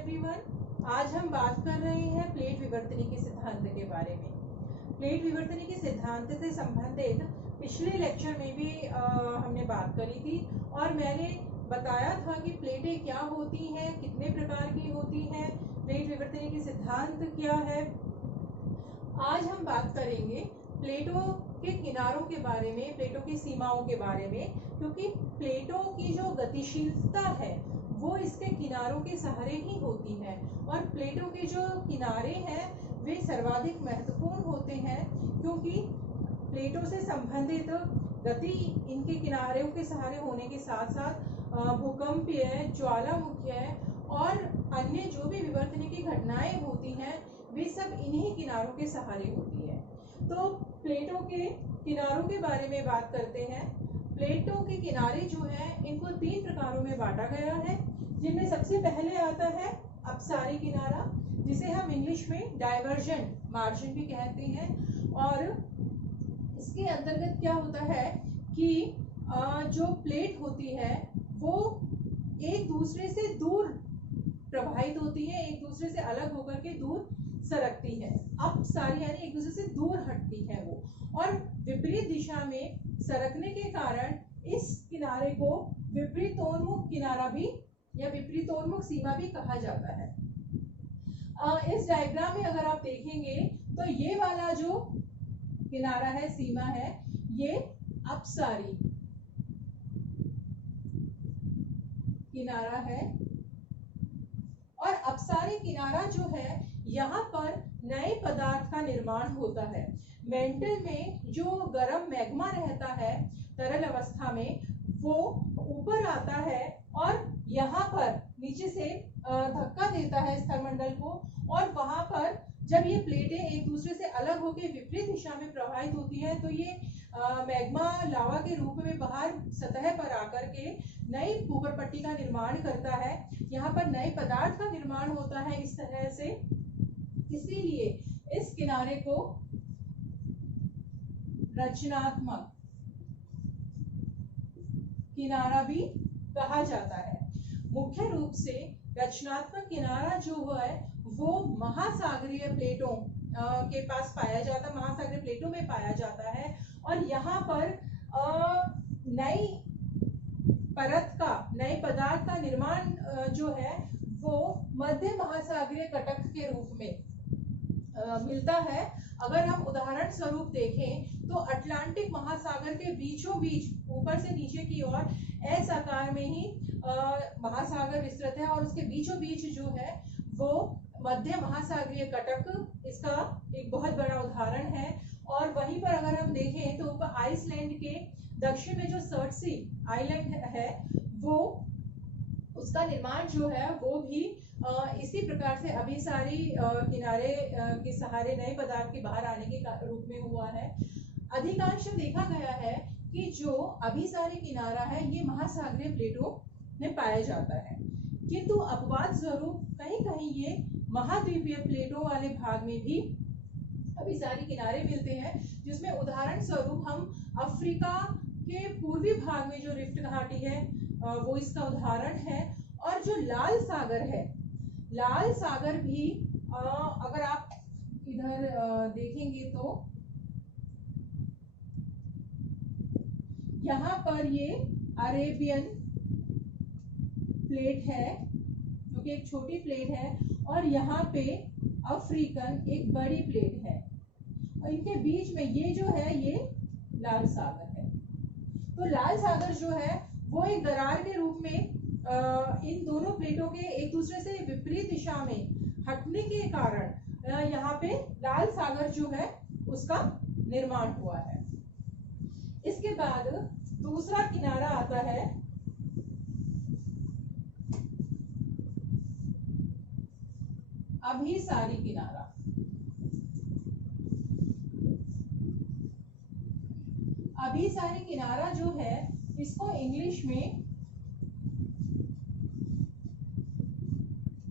Everyone, आज हम बात कर रहे हैं प्लेट विवर्तनी के सिद्धांत के बारे में। प्लेट विवर्तनी के सिद्धांत से संबंधित पिछले लेक्चर में भी हमने बात करी थी और मैंने बताया था कि प्लेटें क्या होती हैं, कितने प्रकार की होती हैं, प्लेट विवर्तनी के सिद्धांत क्या है। आज हम बात करेंगे प्लेटों के किनारों के बारे में, प्लेटों की सीमाओं के बारे में, क्योंकि प्लेटों की जो गतिशीलता है वो इसके किनारों के सहारे ही होती है और प्लेटों के जो किनारे हैं वे सर्वाधिक महत्वपूर्ण होते हैं, क्योंकि प्लेटों से संबंधित गति इनके किनारों के सहारे होने के साथ साथ भूकंपीय, ज्वालामुखीय और अन्य जो भी विवर्तन की घटनाएं होती हैं वे सब इन्हीं किनारों के सहारे होती है। तो प्लेटों के किनारों के बारे में बात करते हैं। प्लेटों के किनारे जो है इनको 3 प्रकारों में बांटा गया है, जिनमें सबसे पहले आता है अपसारी किनारा, जिसे हम इंग्लिश में डाइवर्जन मार्जिन भी कहते हैं। और इसके अंतर्गत क्या होता है कि जो प्लेट होती है वो एक दूसरे से दूर प्रवाहित होती है, एक दूसरे से अलग होकर के दूर सरकती है। अपसारी यानी एक दूसरे से दूर हटती है वो, और विपरीत दिशा में सरकने के कारण इस किनारे को विपरीतोन्मुख किनारा भी या विपरीतोन्मुख सीमा भी कहा जाता है। इस डायग्राम में अगर आप देखेंगे तो ये वाला जो किनारा है, सीमा है, ये अपसारी किनारा है। और अपसारी किनारा जो है यहाँ पर नए पदार्थ का निर्माण होता है। मेंटल में जो गर्म मैग्मा रहता है तरल अवस्था में, वो ऊपर आता है और यहाँ पर नीचे से धक्का देता है स्थलमंडल को, और वहां पर जब ये प्लेटें एक दूसरे से अलग होकर विपरीत दिशा में प्रवाहित होती है तो ये मैग्मा लावा के रूप में बाहर सतह पर आकर के नई ऊपर पट्टी का निर्माण करता है। यहाँ पर नए पदार्थ का निर्माण होता है इस तरह से। इसीलिए इस किनारे को रचनात्मक किनारा भी कहा जाता है। मुख्य रूप से रचनात्मक किनारा जो है वो महासागरीय प्लेटों के पास पाया जाता है, महासागरीय प्लेटों में पाया जाता है। और यहाँ पर नई परत का, नए पदार्थ का निर्माण जो है वो मध्य महासागरीय कटक के रूप में मिलता है। अगर हम उदाहरण स्वरूप देखें तो अटलांटिक महासागर के बीचों बीच ऊपर से नीचे की ओर एस आकार में ही महासागर विस्तृत है, और उसके बीचों बीच जो है वो मध्य महासागरीय कटक इसका एक बहुत बड़ा उदाहरण है। और वहीं पर अगर हम देखें तो ऊपर आइसलैंड के दक्षिण में जो सर्टसी आइलैंड है वो, उसका निर्माण जो है वो भी इसी प्रकार से अभिसारी किनारे के सहारे नए पदार्थ के बाहर आने के रूप में हुआ है। अधिकांश देखा गया है कि जो अभिसारी किनारा है ये महासागरीय प्लेटों में पाया जाता है, किंतु अपवाद स्वरूप कहीं कहीं ये महाद्वीपीय प्लेटों वाले भाग में भी अभिसारी किनारे मिलते हैं, जिसमें उदाहरण स्वरूप हम अफ्रीका के पूर्वी भाग में जो रिफ्ट घाटी है वो इसका उदाहरण है। और जो लाल सागर है, लाल सागर भी अगर आप इधर देखेंगे तो यहाँ पर ये अरेबियन प्लेट है जो कि एक छोटी प्लेट है, और यहाँ पे अफ्रीकन एक बड़ी प्लेट है, और इनके बीच में ये जो है ये लाल सागर है। तो लाल सागर जो है वो एक दरार के रूप में इन दोनों प्लेटों के एक दूसरे से विपरीत दिशा में हटने के कारण यहाँ पे लाल सागर जो है उसका निर्माण हुआ है। इसके बाद दूसरा किनारा आता है अभिसारी किनारा। अभिसारी किनारा जो है इसको इंग्लिश में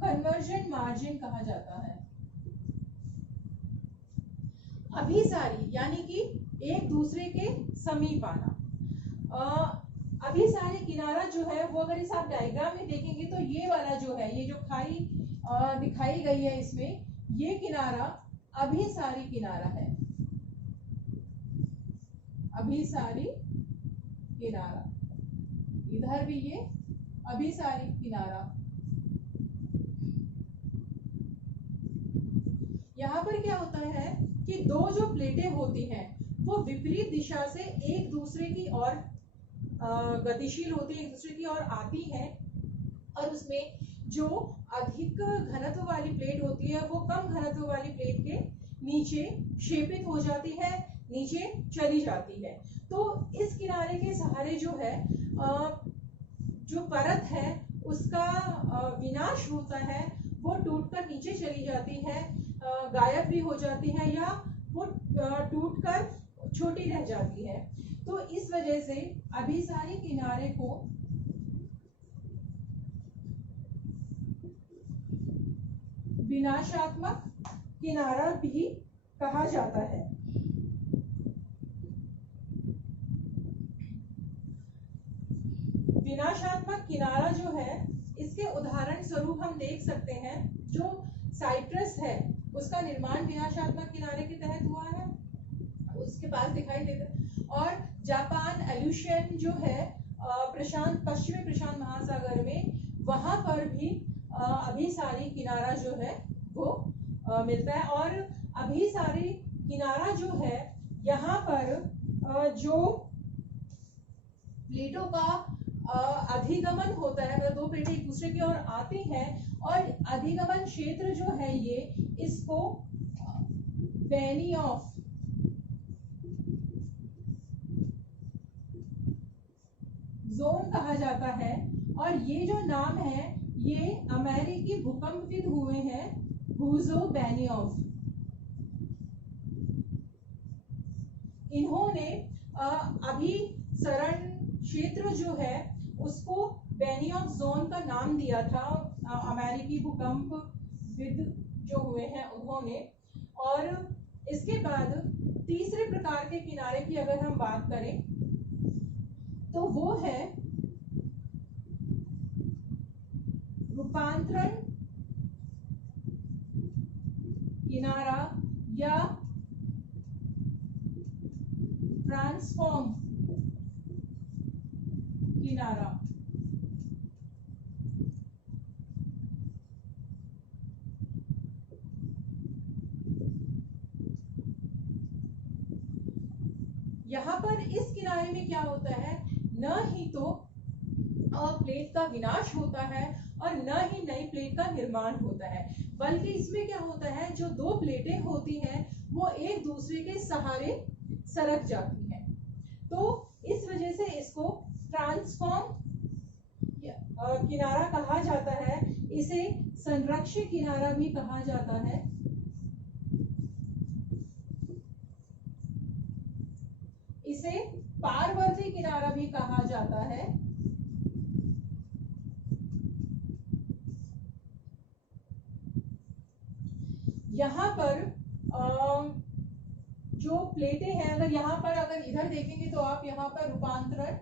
कन्वर्जन मार्जिन कहा जाता है। अभिसारी यानी कि एक दूसरे के समीप आना। अभिसारी किनारा जो है वो अगर इस आप डायग्राम में देखेंगे तो ये वाला जो है, ये जो खाई दिखाई गई है इसमें, ये किनारा अभिसारी किनारा है, अभिसारी किनारा। इधर भी ये अभिसारी किनारा। यहाँ पर क्या होता है कि दो जो प्लेटें होती हैं वो विपरीत दिशा से एक दूसरे की ओर गतिशील होती है, एक दूसरे की ओर आती है, और उसमें जो अधिक घनत्व वाली प्लेट होती है वो कम घनत्व वाली प्लेट के नीचे क्षेपित हो जाती है, नीचे चली जाती है। तो इस किनारे के सहारे जो है जो परत है उसका विनाश होता है, वो टूटकर नीचे चली जाती है, गायब भी हो जाती है, या वो टूटकर छोटी रह जाती है। तो इस वजह से अभिसारी किनारे को विनाशात्मक किनारा भी कहा जाता है। विनाशात्मक किनारा जो है, इसके उदाहरण स्वरूप हम देख सकते हैं, जो साइप्रस है उसका निर्माण विनाशात्मक किनारे के तहत हुआ है, उसके पास दिखाई देता है। और जापान एल्यूशियन जो है पश्चिमी प्रशांत महासागर में, वहां पर भी अभिसारी किनारा जो है वो मिलता है। और अभिसारी किनारा जो है, यहाँ पर जो प्लेटों का अधिगमन होता है, मतलब दो प्लेटें एक दूसरे की ओर आती हैं, और अधिगमन क्षेत्र जो है ये, इसको बेनियोफ जोन कहा जाता है। और ये जो नाम है ये अमेरिकी भूकंपविद हुए हैं, हुजो बेनियोफ। इन्होंने अभिसरण क्षेत्र जो है उसको बेनियोफ जोन का नाम दिया था, अमेरिकी भूकंपविद जो हुए हैं उन्होंने। और इसके बाद तीसरे प्रकार के किनारे की अगर हम बात करें तो वो है रूपांतरण किनारा या ट्रांसफॉर्म किनारा। यहाँ पर इस किनारे में क्या होता है, न ही तो प्लेट का विनाश होता है और न ही नई प्लेट का निर्माण होता है, बल्कि इसमें क्या होता है, जो दो प्लेटें होती हैं वो एक दूसरे के सहारे सरक जाती हैं। तो इस वजह से इसको ट्रांसफॉर्म किनारा कहा जाता है। इसे संरक्षित किनारा भी कहा जाता है। इसे पारवर्ती किनारा भी कहा जाता है। यहाँ पर जो प्लेटें हैं, अगर यहाँ पर अगर इधर देखेंगे तो आप यहाँ पर रूपांतरण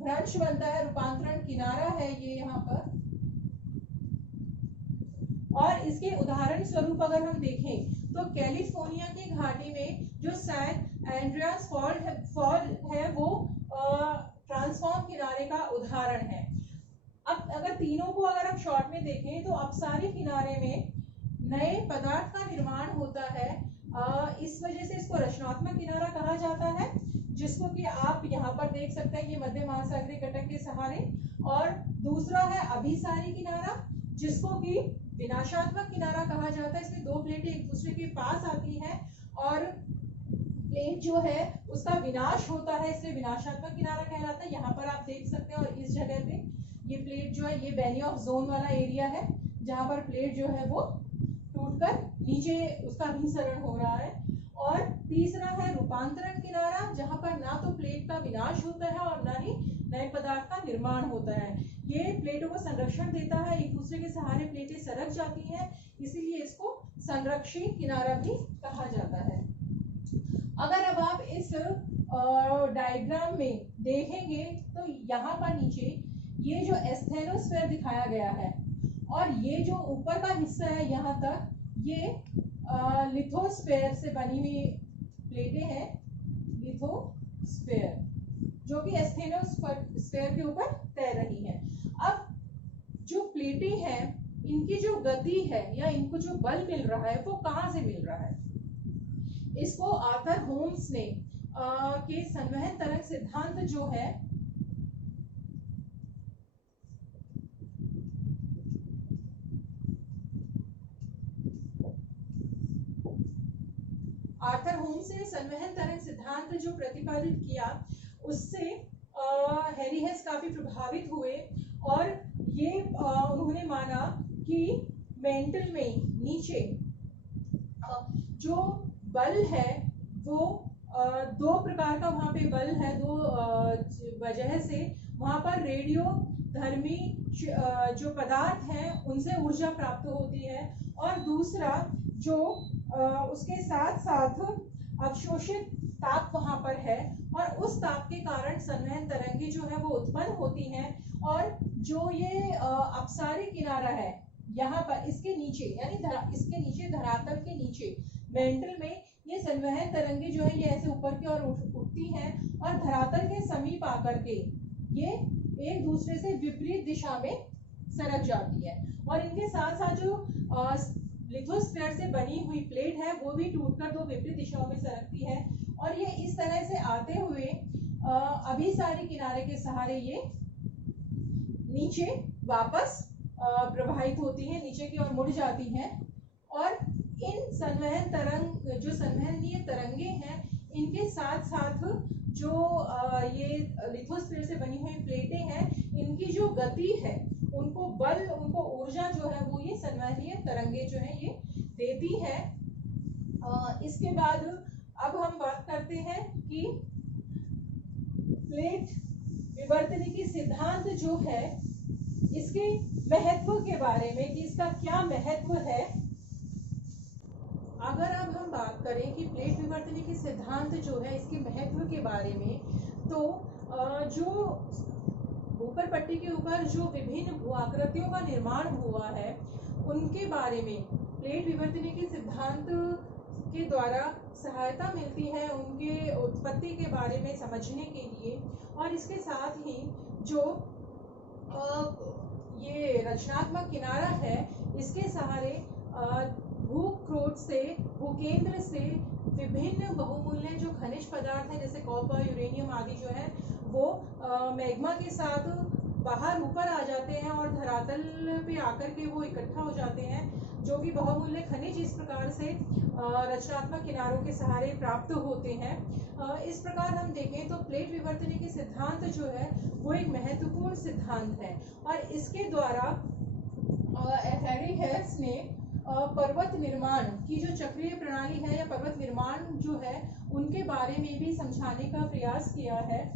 भ्रंश बनता है, रूपांतरण किनारा है ये यहाँ पर। और इसके उदाहरण स्वरूप अगर हम देखें तो कैलिफोर्निया की घाटी में जो सैन एंड्रियास फॉल है वो ट्रांसफॉर्म किनारे का उदाहरण है। अब अगर तीनों को अगर हम शॉर्ट में देखें तो अपसारी किनारे में नए पदार्थ का निर्माण होता है, इस वजह से इसको रचनात्मक किनारा कहा जाता है, जिसको कि आप यहाँ पर देख सकते हैं, ये मध्य महासागरीय घटक के सहारे। और दूसरा है अभिसारी किनारा, जिसको कि विनाशात्मक किनारा कहा जाता है। इसमें दो प्लेटें एक दूसरे के पास आती हैं और प्लेट जो है उसका विनाश होता है, इसलिए विनाशात्मक किनारा कहलाता है। यहाँ पर आप देख सकते हैं, और इस जगह पे ये प्लेट जो है, ये बेनियोफ जोन वाला एरिया है, जहाँ पर प्लेट जो है वो टूटकर नीचे उसका अभिसरण हो रहा है। और तीसरा है रूपांतरण किनारा, जहाँ पर ना तो प्लेट का विनाश होता है और ना ही नए पदार्थ का निर्माण होता है। ये प्लेटों को संरक्षण देता है, एक दूसरे के सहारे प्लेटें सरक जाती हैं, इसीलिए इसको संरक्षित किनारा भी कहा जाता है। अगर अब आप इस डायग्राम में देखेंगे तो यहाँ पर नीचे ये जो एस्थेनोस्फेयर दिखाया गया है, और ये जो ऊपर का हिस्सा है यहाँ तक, ये लिथोस्फेयर से बनी हुई प्लेटें हैं, लिथोस्फेयर, जो कि एस्थेनोस्फेयर के ऊपर तैर रही है। अब जो प्लेटें हैं, इनकी जो गति है या इनको जो बल मिल रहा है वो कहाँ से मिल रहा है? इसको आर्थर होम्स ने के संवहन तरंग सिद्धांत जो है, आर्थर होम्स ने संवहन तरंग सिद्धांत जो प्रतिपादित किया, उससे हैरी हेस काफी प्रभावित हुए और ये उन्होंने माना कि मेंटल में नीचे जो बल है वो दो प्रकार का वहां पे बल है, दो वजह से वहां पर रेडियो धर्मी जो पदार्थ हैं उनसे ऊर्जा प्राप्त होती है, और दूसरा जो उसके साथ साथ अवशोषित ताप वहां पर है, और उस ताप के कारण संवहन तरंगे जो है वो उत्पन्न होती हैं। और जो ये अपसारी किनारा है यहाँ पर, इसके नीचे यानी इसके नीचे धरातल के नीचे मेंटल में ये संवहन तरंगे जो है ये ऐसे ऊपर की ओर उठती हैं और धरातल के समीप आकर के ये एक दूसरे से विपरीत दिशा में सरक जाती है, और इनके साथ साथ जो लिथोस्फेयर से बनी हुई प्लेट है वो भी टूटकर दो विपरीत दिशाओं में सरकती है, और ये इस तरह से आते हुए अभिसारी किनारे के सहारे ये नीचे वापस प्रवाहित होती है, नीचे की ओर मुड़ जाती हैं। और इन संवहन तरंग जो संवहनीय तरंगे हैं, इनके साथ साथ जो ये लिथोस्फीयर से बनी हुई प्लेटें हैं, इनकी जो गति है, उनको बल, उनको ऊर्जा जो है वो ये संवहनीय तरंगे जो है ये देती है। इसके बाद अब हम बात करते हैं कि प्लेट विवर्तनिकी सिद्धांत जो है इसके महत्व के बारे में, कि इसका क्या महत्व है। अगर अब हम बात करें कि प्लेट विवर्तनिकी सिद्धांत जो है इसके महत्व के बारे में, तो जो ऊपर पट्टी के ऊपर जो विभिन्न भूआकृतियों का निर्माण हुआ है उनके बारे में प्लेट विवर्तनिकी सिद्धांत के द्वारा सहायता मिलती है उनके उत्पत्ति के बारे में समझने के लिए। और इसके साथ ही जो ये रचनात्मक किनारा है, इसके सहारे भूक्रोट से, भूकेंद्र से विभिन्न बहुमूल्य जो खनिज पदार्थ हैं जैसे कॉपर, यूरेनियम आदि जो है वो मैग्मा के साथ बाहर ऊपर आ जाते हैं और धरातल पे आकर के वो इकट्ठा हो जाते हैं, जो कि बहुमूल्य खनिज इस प्रकार से रचनात्मक किनारों के सहारे प्राप्त होते हैं। इस प्रकार हम देखें तो प्लेट विवर्तनिकी सिद्धांत जो है वो एक महत्वपूर्ण सिद्धांत है, और इसके द्वारा हैरी हेस ने पर्वत निर्माण की जो चक्रीय प्रणाली है या पर्वत निर्माण जो है उनके बारे में भी समझाने का प्रयास किया है।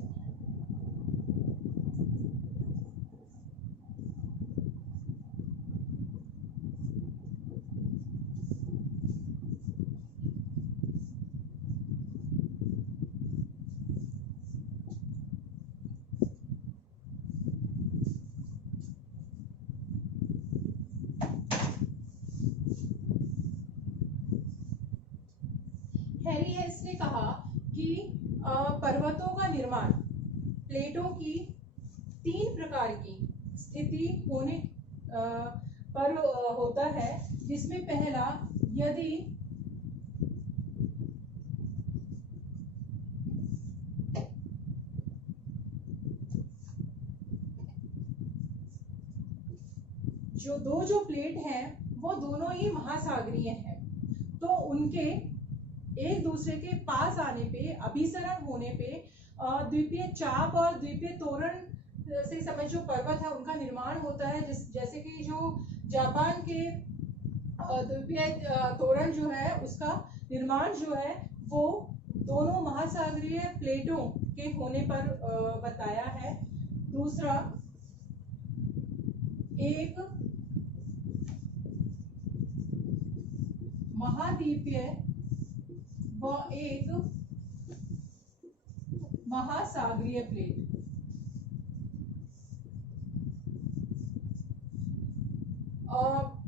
हैरी हेस ने कहा कि पर्वतों का निर्माण प्लेटों की 3 प्रकार की स्थिति होने पर होता है, जिसमें पहला, यदि जो प्लेट हैं वो दोनों ही महासागरीय हैं, तो उनके एक दूसरे के पास आने पे, अभिसरण होने पे द्वीपीय चाप और द्वीपीय तोरण से समझ जो पर्वत है उनका निर्माण होता है। जैसे कि जो जापान के द्वीपीय तोरण जो है उसका निर्माण जो है वो दोनों महासागरीय प्लेटों के होने पर बताया है। दूसरा, एक महाद्वीपीय व एक महासागरीय प्लेट।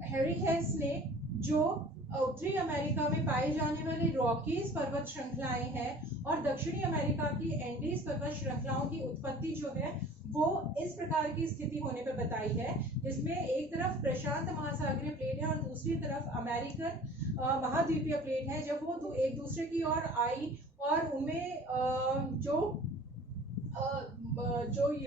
हैरी हेस ने जो उत्तरी अमेरिका में पाए जाने वाले रॉकीज पर्वत श्रृंखलाएं हैं और दक्षिणी अमेरिका की एंडीज पर्वत श्रृंखलाओं की उत्पत्ति जो है वो इस प्रकार की स्थिति होने पर बताई है, जिसमें एक तरफ प्रशांत महासागरीय प्लेट है और दूसरी तरफ अमेरिकन महाद्वीपीय प्लेट है। जब वो एक दूसरे की ओर आई और उनमें जो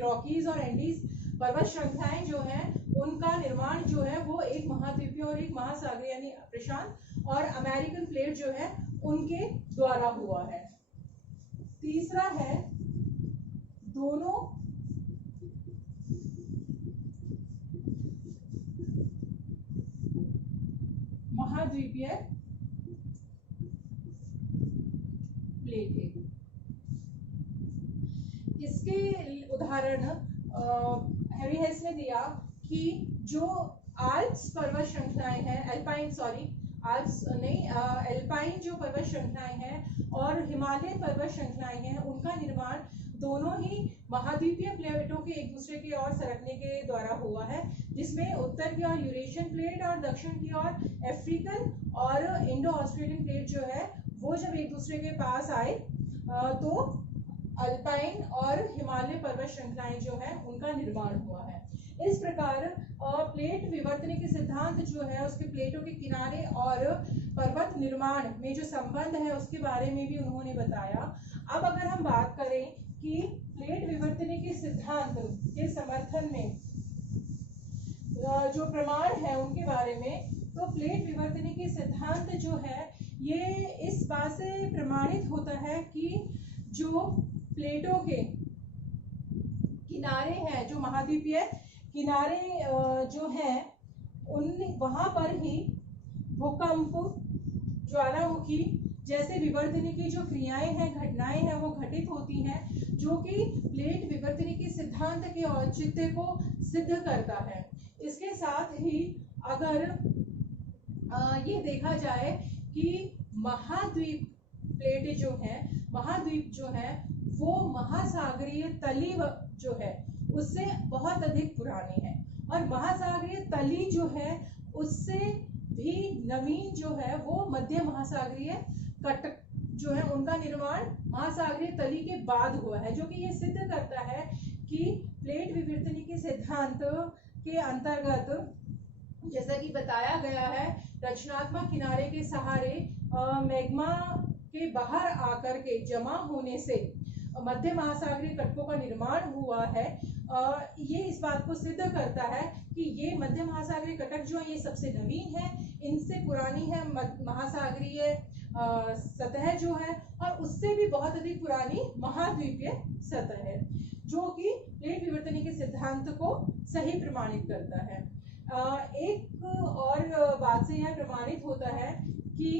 रॉकीज और एंडीज पर्वत श्रृंखलाएं जो हैं उनका निर्माण जो है वो एक महाद्वीपीय और एक महासागरीय यानी प्रशांत और अमेरिकन प्लेट जो है उनके द्वारा हुआ है। तीसरा है दोनों महाद्वीपीय प्लेटें। इसके उदाहरण हैरी हेस ने दिया कि जो आल्प्स पर्वत श्रृंखलाएं हैं, एल्पाइन जो पर्वत श्रृंखलाएं हैं और हिमालय पर्वत श्रृंखलाएं हैं उनका निर्माण दोनों ही महाद्वीपीय प्लेटों के एक दूसरे की ओर सरकने के द्वारा हुआ है, जिसमें उत्तर की ओर यूरेशियन प्लेट और दक्षिण की ओर अफ्रीकन और इंडो ऑस्ट्रेलियन प्लेट जो है वो जब एक दूसरे के पास आए तो अल्पाइन और हिमालय पर्वत श्रृंखलाएं जो है उनका निर्माण हुआ है। इस प्रकार प्लेट विवर्तन के सिद्धांत जो है उसके प्लेटों के किनारे और पर्वत निर्माण में जो संबंध है उसके बारे में भी उन्होंने बताया। अब अगर हम बात करें कि प्लेट विवर्तन के सिद्धांत के समर्थन में जो प्रमाण है उनके बारे में, तो प्लेट विवर्तन के सिद्धांत जो है ये इस बात से प्रमाणित होता है कि जो प्लेटों के किनारे हैं, जो महाद्वीपीय किनारे जो हैं उन वहां पर ही भूकंप, ज्वालामुखी जैसे विवर्तन की जो क्रियाएं हैं, घटनाएं हैं वो घटित होती हैं, जो कि प्लेट विवर्तन के सिद्धांत के औचित्य को सिद्ध करता है। इसके साथ ही अगर ये देखा जाए कि महाद्वीप प्लेट जो है, महाद्वीप जो है वो महासागरीय तली जो है उससे बहुत अधिक पुरानी है और महासागरीय तली जो है उससे भी नवीन जो है वो मध्य महासागरीय कटक जो है उनका निर्माण महासागरीय तली के बाद हुआ है, जो कि ये सिद्ध करता है कि प्लेट विवर्तन के सिद्धांत के अंतर्गत जैसा कि बताया गया है रचनात्मक किनारे के सहारे मैग्मा के बाहर आकर के जमा होने से मध्य महासागरीय कटकों का निर्माण हुआ है। ये इस बात को सिद्ध करता है कि ये मध्य महासागरीय कटक जो है ये सबसे नवीन है, इनसे पुरानी है महासागरीय सतह जो है और उससे भी बहुत अधिक पुरानी महाद्वीपीय सतह है, जो कि प्लेट विवर्तन के सिद्धांत को सही प्रमाणित करता है। एक और बात से यह प्रमाणित होता है कि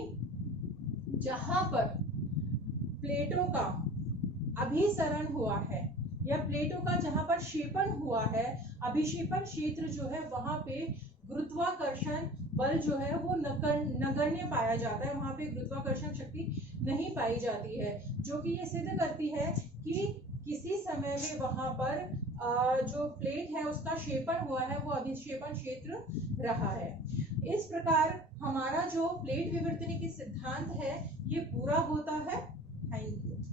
जहां पर प्लेटों का अभिसरण हुआ है या प्लेटों का जहां पर क्षेपण हुआ है, अभिक्षेपण क्षेत्र जो है वहां पे गुरुत्वाकर्षण बल जो है वो नगण्य पाया जाता है, वहां पे गुरुत्वाकर्षण शक्ति नहीं पाई जाती है, जो कि ये सिद्ध करती है कि किसी समय में वहां पर जो प्लेट है उसका क्षेपण हुआ है वो अभिक्षेपण क्षेत्र रहा है। इस प्रकार हमारा जो प्लेट विवर्तन के सिद्धांत है ये पूरा होता है। Thank you.